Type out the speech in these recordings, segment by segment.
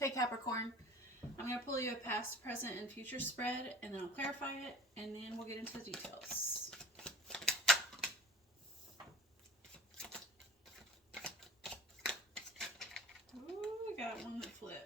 Hey Capricorn, I'm going to pull you a past, present, and future spread, and then I'll clarify it, and then we'll get into the details. Ooh, I got one that flips.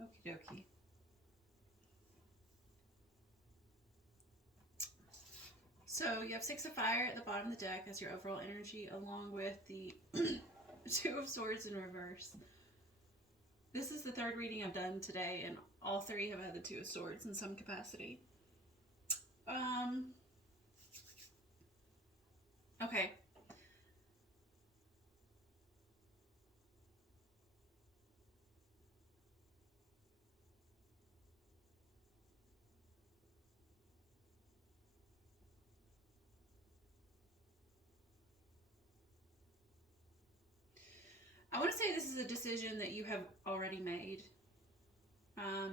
Okie dokie. So you have Six of Fire at the bottom of the deck as your overall energy, along with the Two of Swords in reverse. This is the third reading I've done today, and all three have had the Two of Swords in some capacity. Okay. I want to say this is a decision that you have already made.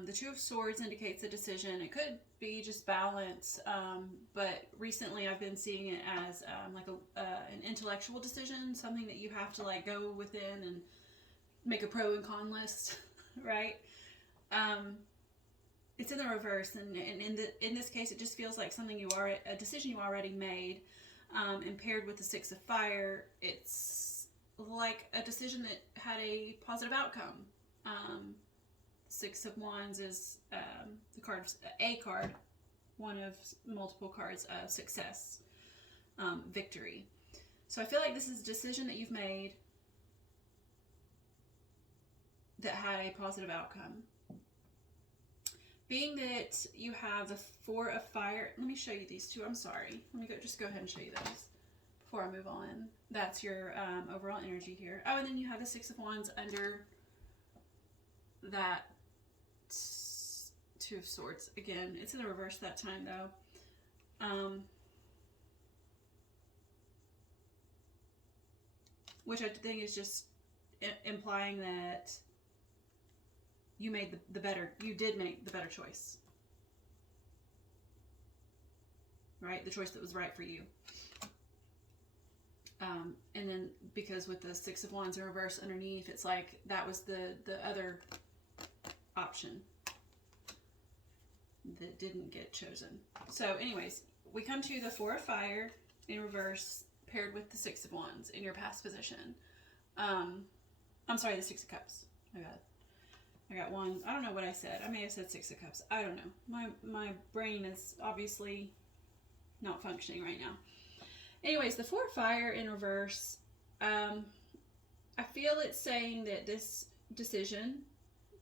The Two of Swords indicates a decision. It could be just balance, but recently I've been seeing it as like an intellectual decision, something that you have to like go within and make a pro and con list, right? It's in the reverse, and in this case, it just feels like something a decision you already made, and paired with the Six of Fire, it's like a decision that had a positive outcome. Six of Wands is the card, a card, one of multiple cards of success, victory. So I feel like this is a decision that you've made that had a positive outcome. Being that you have the Four of Fire, let me show you these two. I'm sorry. Let me just go ahead and show you those before I move on. That's your overall energy here. Oh, and then you have the Six of Wands under that Two of Swords. Again, it's in the reverse that time though. Which I think is just implying that you made you did make the better choice. Right? The choice that was right for you. And then because with the Six of Wands in reverse underneath, it's like that was the other option that didn't get chosen. So anyways, we come to the Four of Fire in reverse paired with the Six of Wands in your past position. I'm sorry, the Six of Cups. I got one. I don't know what I said. I may have said Six of Cups. I don't know. My brain is obviously not functioning right now. Anyways, the Four of Fire in reverse, I feel it's saying that this decision,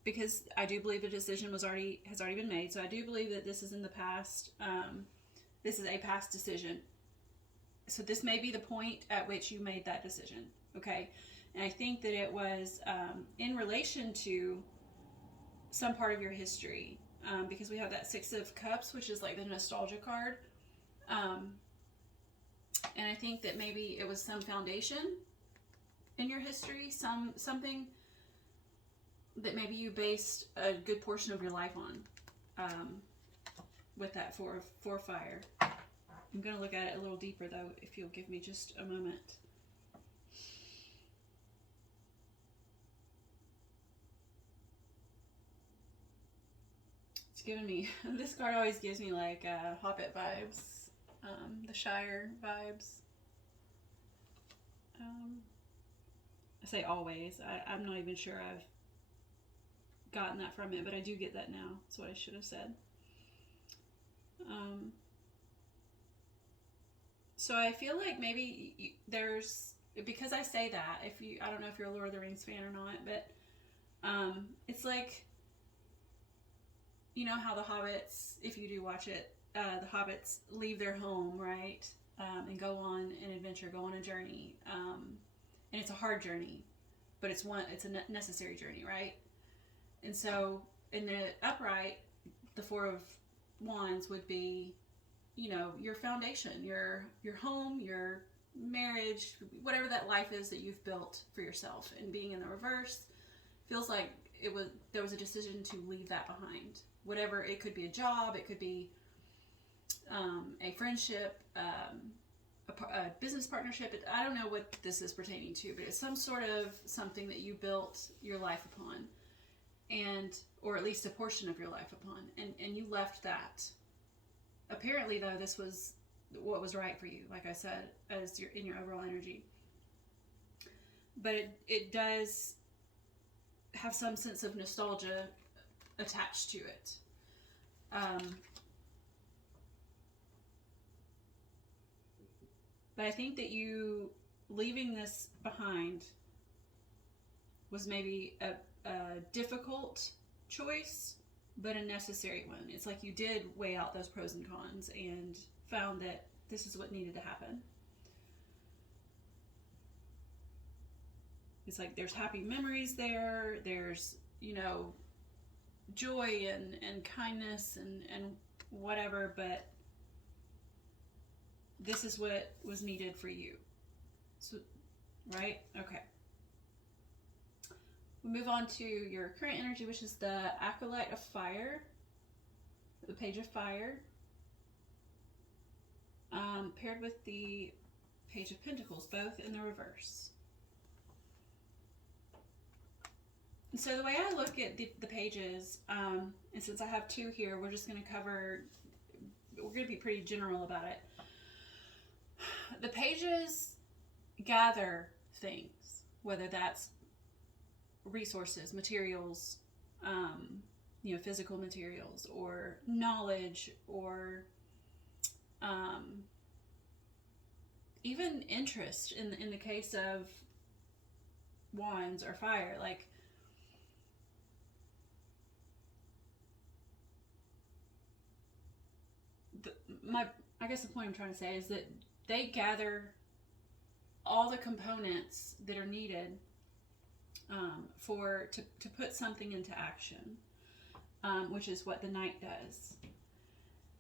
because I do believe the decision has already been made, so I do believe that this is in the past. This is a past decision. So this may be the point at which you made that decision, okay? And I think that it was in relation to some part of your history, because we have that Six of Cups, which is like the nostalgia card. And I think that maybe it was some foundation in your history, something that maybe you based a good portion of your life on, with that Four of Fire. I'm going to look at it a little deeper though, if you'll give me just a moment. giving me, this card always gives me like Hobbit vibes, the Shire vibes. I say always. I'm not even sure I've gotten that from it, but I do get that now. That's what I should have said. So I feel like maybe there's, because I say that, I don't know if you're a Lord of the Rings fan or not, but it's like, you know how the hobbits, if you do watch it, the hobbits leave their home, right? And go on an adventure, go on a journey. And it's a hard journey, but it's a necessary journey, right? And so in the upright, the Four of Wands would be, you know, your foundation, your home, your marriage, whatever that life is that you've built for yourself. And being in the reverse feels like there was a decision to leave that behind. Whatever, it could be a job, it could be a friendship, a business partnership. I don't know what this is pertaining to, but it's some sort of something that you built your life upon, or at least a portion of your life upon, and you left that. Apparently, though, this was what was right for you, like I said, as in your overall energy. But it does have some sense of nostalgia attached to it. But I think that you leaving this behind was maybe a difficult choice, but a necessary one. It's like you did weigh out those pros and cons and found that this is what needed to happen. It's like there's happy memories there. There's, you know, joy and kindness and whatever, but this is what was needed for you. So, right? Okay. We move on to your current energy, which is the Acolyte of Fire, the Page of Fire, paired with the Page of Pentacles, both in the reverse. And so the way I look at the pages, and since I have two here, we're going to be pretty general about it. The pages gather things, whether that's resources, materials, you know, physical materials, or knowledge, or even interest in the case of wands or fire. Like, I guess the point I'm trying to say is that they gather all the components that are needed to put something into action, which is what the Knight does.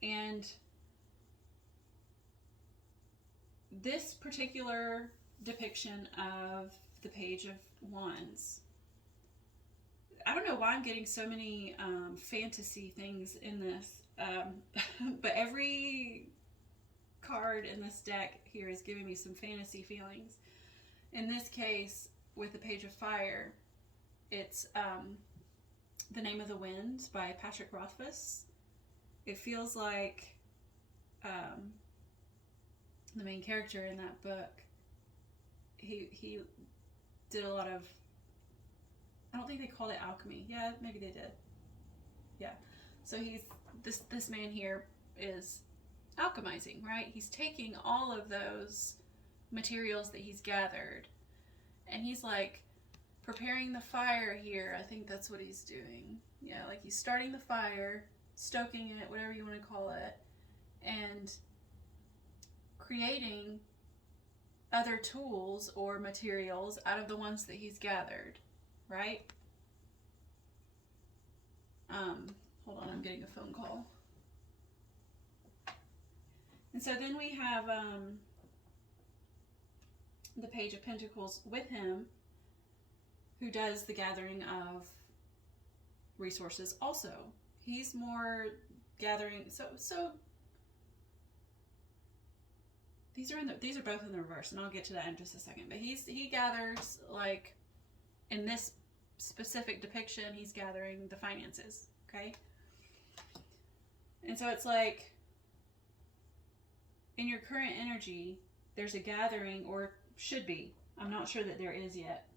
And this particular depiction of the Page of Wands, I don't know why I'm getting so many fantasy things in this, but every card in this deck here is giving me some fantasy feelings. In this case, with the Page of Fire, it's The Name of the Wind by Patrick Rothfuss. It feels like the main character in that book, he did a lot of, I don't think they called it alchemy. Yeah, maybe they did. Yeah. So he's, this man here is alchemizing, right? He's taking all of those materials that he's gathered, and he's like preparing the fire here. I think that's what he's doing. Yeah, like he's starting the fire, stoking it, whatever you want to call it, and creating other tools or materials out of the ones that he's gathered, right? Hold on, I'm getting a phone call. And so then we have the Page of Pentacles with him, who does the gathering of resources also. He's more gathering, so these are both in the reverse, and I'll get to that in just a second. But he gathers, like in this specific depiction, he's gathering the finances, okay? And so it's like, in your current energy, there's a gathering, or should be. I'm not sure that there is yet.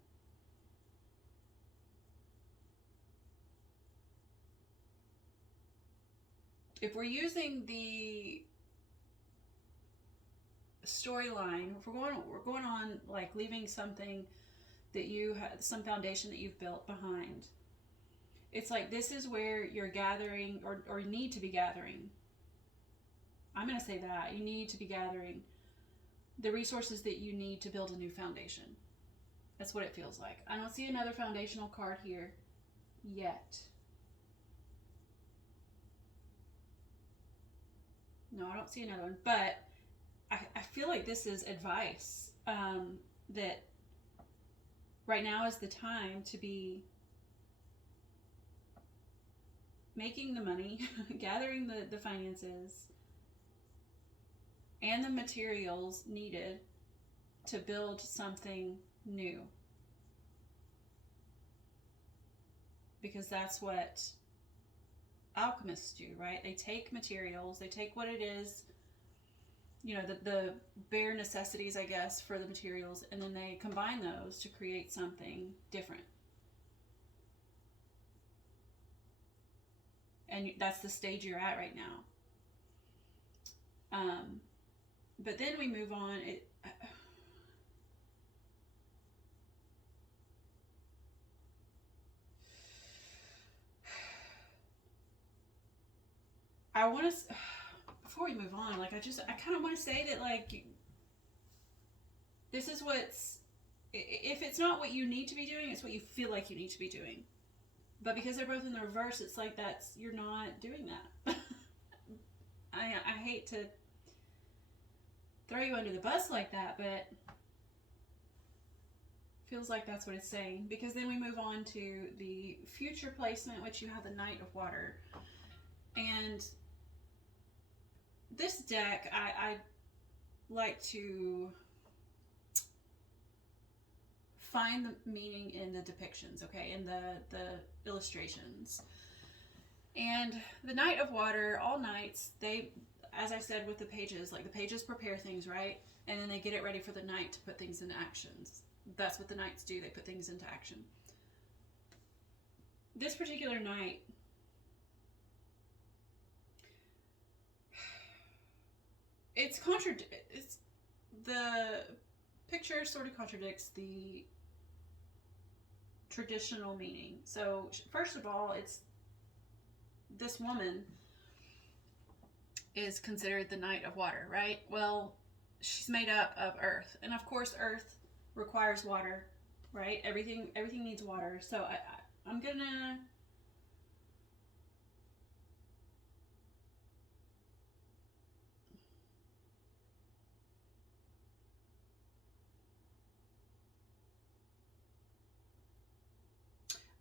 If we're using the storyline, if we're going on like leaving something that you have, some foundation that you've built behind, it's like this is where you're gathering, or need to be gathering. I'm going to say that you need to be gathering the resources that you need to build a new foundation. That's what it feels like. I don't see another foundational card here yet. No, I don't see another one, but I feel like this is advice, that right now is the time to be making the money, gathering the finances and the materials needed to build something new. Because that's what alchemists do, right? They take materials, they take what it is, you know, the bare necessities, I guess, for the materials, and then they combine those to create something different. And that's the stage you're at right now. But then we move on. I want to, before we move on, like I kind of want to say that, like, this is if it's not what you need to be doing, it's what you feel like you need to be doing. But because they're both in the reverse, it's like you're not doing that. I hate to throw you under the bus like that, but feels like that's what it's saying. Because then we move on to the future placement, which you have the Knight of Water. And this deck, I like to find the meaning in the depictions, okay, in the illustrations. And the Knight of Water, all knights, they, as I said with the pages, like the pages prepare things, right? And then they get it ready for the knight to put things into actions. That's what the knights do, they put things into action. This particular knight, it's the picture sort of contradicts the traditional meaning. So first of all, it's this woman is considered the Knight of Water, right? Well, she's made up of earth, and of course earth requires water, right? Everything needs water. So I'm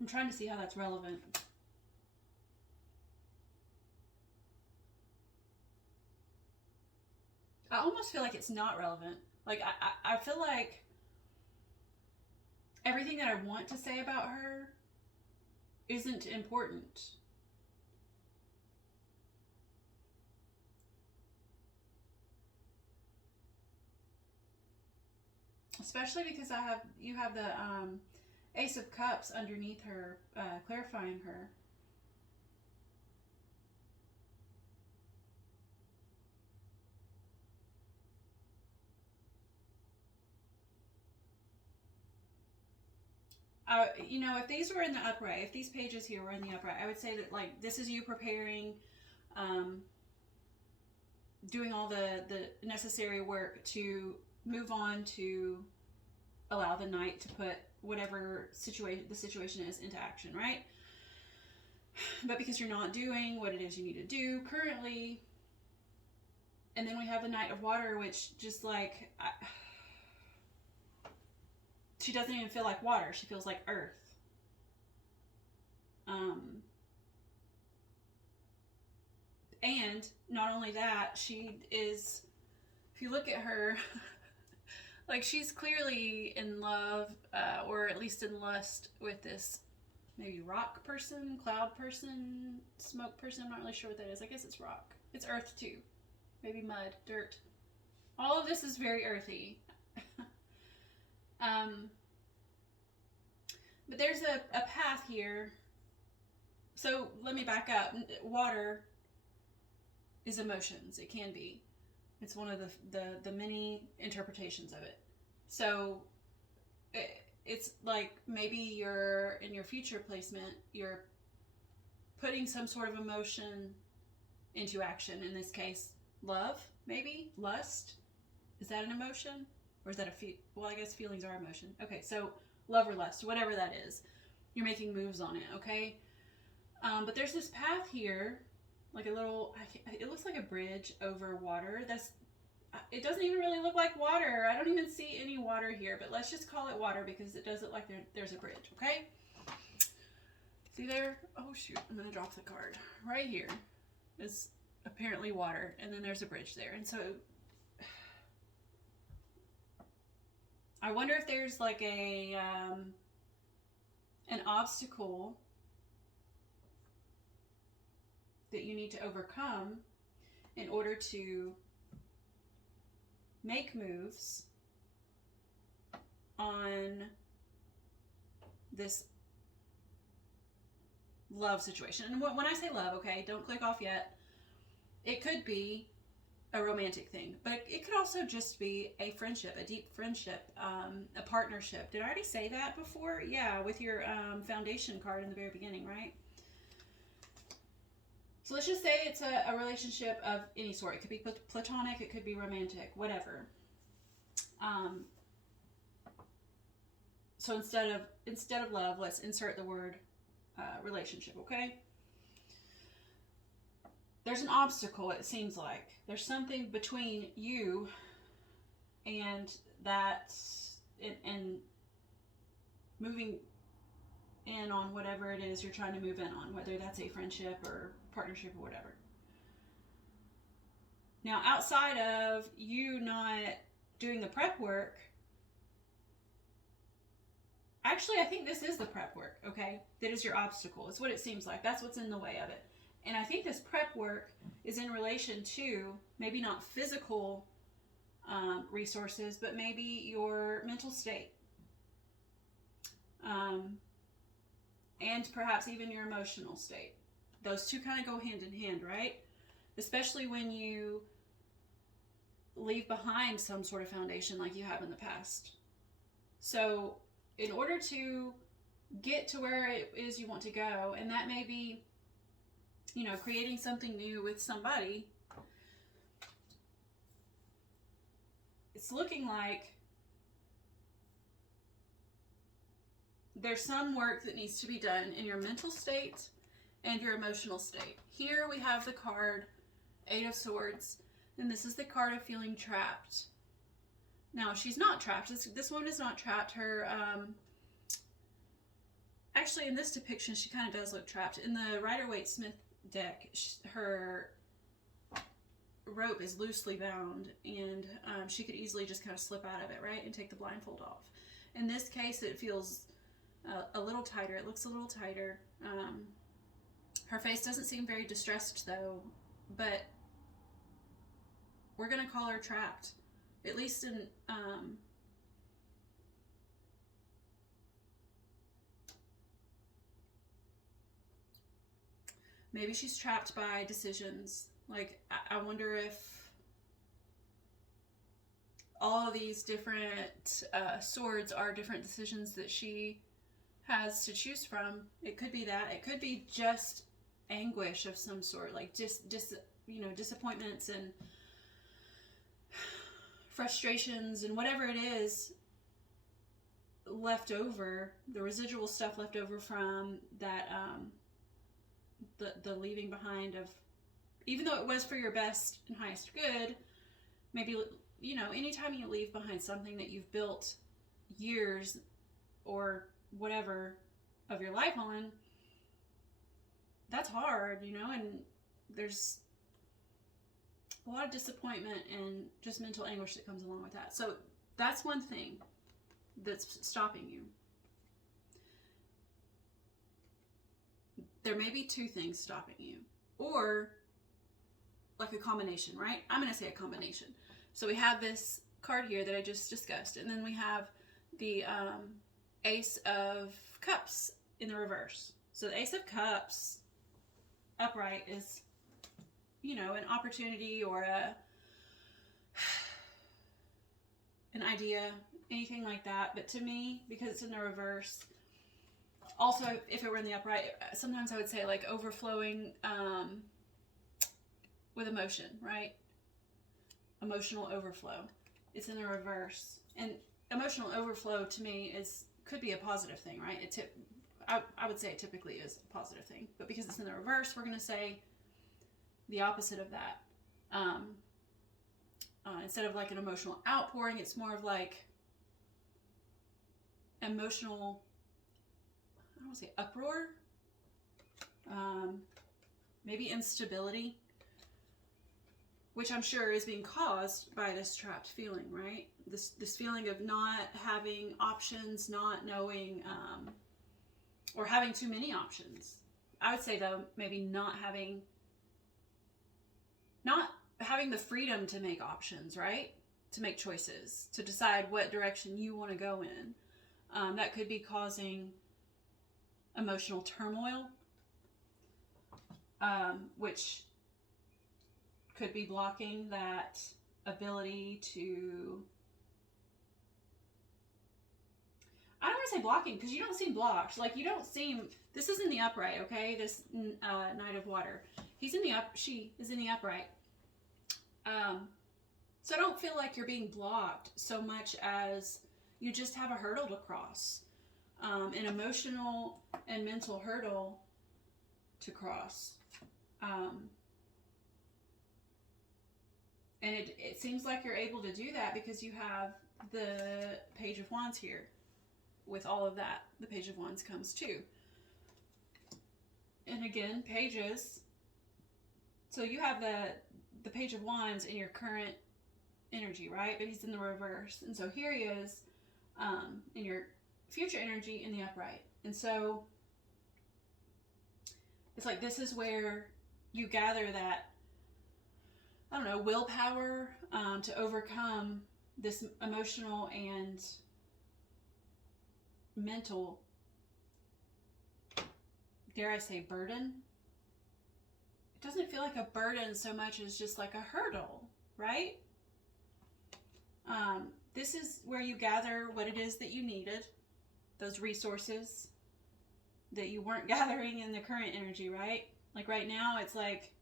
trying to see how that's relevant. I almost feel like it's not relevant. Like, I feel like everything that I want to say about her isn't important. Especially because you have the Ace of Cups underneath her, clarifying her. You know, if these were in the upright, if these pages here were in the upright, I would say that, like, this is you preparing, doing all the necessary work to move on to allow the knight to put whatever the situation is into action, right? But because you're not doing what it is you need to do currently, and then we have the Knight of Water, which just like, she doesn't even feel like water. She feels like earth. And not only that, she is, if you look at her, like, she's clearly in love, or at least in lust with this maybe rock person, cloud person, smoke person. I'm not really sure what that is. I guess it's rock. It's earth too. Maybe mud, dirt. All of this is very earthy. But there's a path here. So let me back up. Water is emotions. It can be. It's one of the many interpretations of it. So it's like maybe you're in your future placement, you're putting some sort of emotion into action. In this case, love, maybe lust. Is that an emotion, or is that well, I guess feelings are emotion. Okay, so love or lust, whatever that is, you're making moves on it. Okay, but there's this path here, like a little. It looks like a bridge over water. It doesn't even really look like water. I don't even see any water here, but let's just call it water because it does look like there's a bridge, okay? See there? Oh, shoot. I'm going to drop the card. Right here is apparently water, and then there's a bridge there. And so I wonder if there's like an obstacle that you need to overcome in order to make moves on this love situation. And when I say love, okay, don't click off yet. It could be a romantic thing, but it could also just be a friendship, a deep friendship, a partnership. Did I already say that before? Yeah, with your foundation card in the very beginning, right? So let's just say it's a relationship of any sort. It could be platonic, it could be romantic, whatever. So instead of love, let's insert the word relationship, okay? There's an obstacle, it seems like. There's something between you and that, and moving in on whatever it is you're trying to move in on, whether that's a friendship or partnership or whatever. Now, outside of you not doing the prep work, actually, I think this is the prep work, okay? That is your obstacle. It's what it seems like. That's what's in the way of it. And I think this prep work is in relation to maybe not physical resources, but maybe your mental state. And perhaps even your emotional state. Those two kind of go hand in hand, right? Especially when you leave behind some sort of foundation like you have in the past. So in order to get to where it is you want to go, and that may be, you know, creating something new with somebody, it's looking like there's some work that needs to be done in your mental state and your emotional state. Here we have the card Eight of Swords, and this is the card of feeling trapped. Now, she's not trapped. This woman is not trapped. Her, actually, in this depiction, she kind of does look trapped. In the Rider-Waite-Smith deck, her rope is loosely bound, and she could easily just kind of slip out of it, right, and take the blindfold off. In this case, it feels a little tighter. It looks a little tighter. Her face doesn't seem very distressed, though, but we're going to call her trapped. At least in, maybe she's trapped by decisions. Like, I wonder if all of these different swords are different decisions that she has to choose from. It could be that. It could be just anguish of some sort, like just you know, disappointments and frustrations and whatever it is left over, the residual stuff left over from that, the leaving behind of, even though it was for your best and highest good, maybe, you know, anytime you leave behind something that you've built years or whatever of your life on, that's hard, you know, and there's a lot of disappointment and just mental anguish that comes along with that. So that's one thing that's stopping you. there may be two things stopping you, or like a combination, right? I'm going to say a combination. So we have this card here that I just discussed, and then we have the Ace of Cups in the reverse. So the Ace of Cups upright is, you know, an opportunity or an idea, anything like that. But to me, because it's in the reverse, also if it were in the upright, sometimes I would say like overflowing with emotion, right? Emotional overflow. It's in the reverse, and emotional overflow to me could be a positive thing, right? I would say it typically is a positive thing, but because it's in the reverse, we're going to say the opposite of that. Instead of like an emotional outpouring, it's more of like emotional, I don't want to say uproar, maybe instability, which I'm sure is being caused by this trapped feeling, right? This feeling of not having options, not knowing, or having too many options. I would say though, maybe not having the freedom to make options, right? To make choices, to decide what direction you want to go in. That could be causing emotional turmoil, which could be blocking that ability to, I don't want to say blocking, because you don't seem blocked. Like, you don't seem, this is in the upright, okay? This Knight of Water. She is in the upright. So I don't feel like you're being blocked so much as you just have a hurdle to cross. An emotional and mental hurdle to cross. And it seems like you're able to do that because you have the Page of Wands here. With all of that, the Page of Wands comes too. And again, pages. So you have the Page of Wands in your current energy, right? But he's in the reverse. And so here he is in your future energy in the upright. And so it's like this is where you gather that, I don't know, willpower to overcome this emotional and mental, dare I say, burden. It doesn't feel like a burden so much as just like a hurdle, right? This is where you gather what it is that you needed, those resources that you weren't gathering in the current energy, right? Like right now, it's like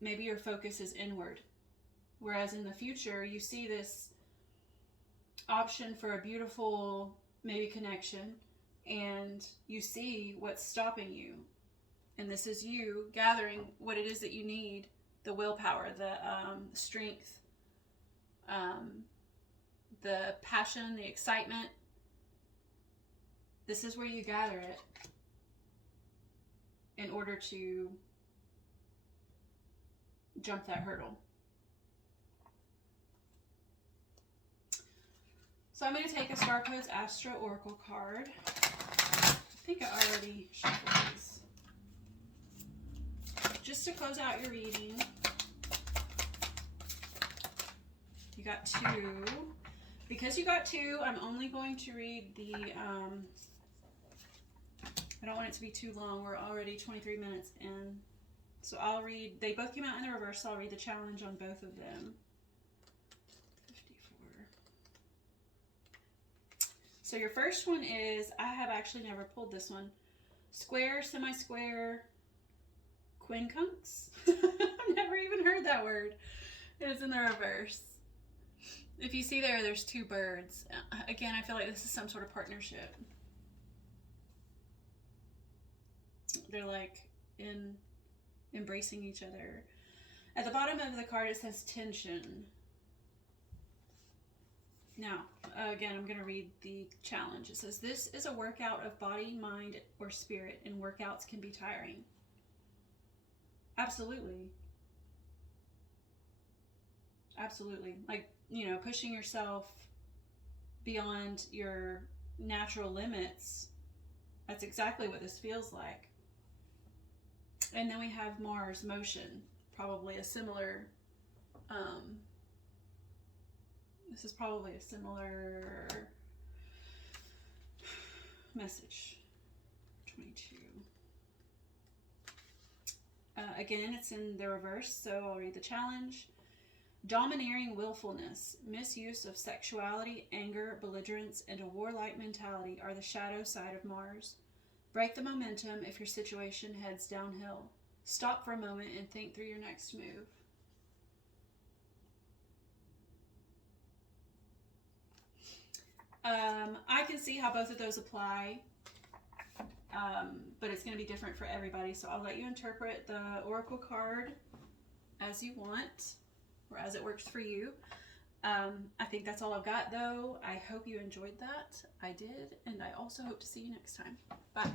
maybe your focus is inward. Whereas in the future, you see this option for a beautiful, maybe connection, and you see what's stopping you. And this is you gathering what it is that you need, the willpower, the strength, the passion, the excitement. This is where you gather it in order to jump that hurdle. So I'm going to take a Star Codes Astro Oracle card. I think I already shuffled these. Just to close out your reading, you got two. Because you got two, I'm only going to read the, I don't want it to be too long. We're already 23 minutes in. So I'll read, they both came out in the reverse, so I'll read the challenge on both of them. 54. So your first one is, I have actually never pulled this one. Square, semi-square, quincunx. I've never even heard that word. It's in the reverse. If you see there's two birds. Again, I feel like this is some sort of partnership. They're like embracing each other. At the bottom of the card, it says tension. Now, again, I'm going to read the challenge. It says, this is a workout of body, mind, or spirit, and workouts can be tiring. Absolutely. Absolutely. Like, you know, pushing yourself beyond your natural limits That's exactly what this feels like. And then we have Mars motion, probably a similar, this is probably a similar message. 22. Again, it's in the reverse, so I'll read the challenge. Domineering willfulness, misuse of sexuality, anger, belligerence, and a warlike mentality are the shadow side of Mars. Break the momentum if your situation heads downhill. Stop for a moment and think through your next move. I can see how both of those apply, but it's going to be different for everybody, so I'll let you interpret the oracle card as you want, or as it works for you. I think that's all I've got, though. I hope you enjoyed that. I did, and I also hope to see you next time. Bye.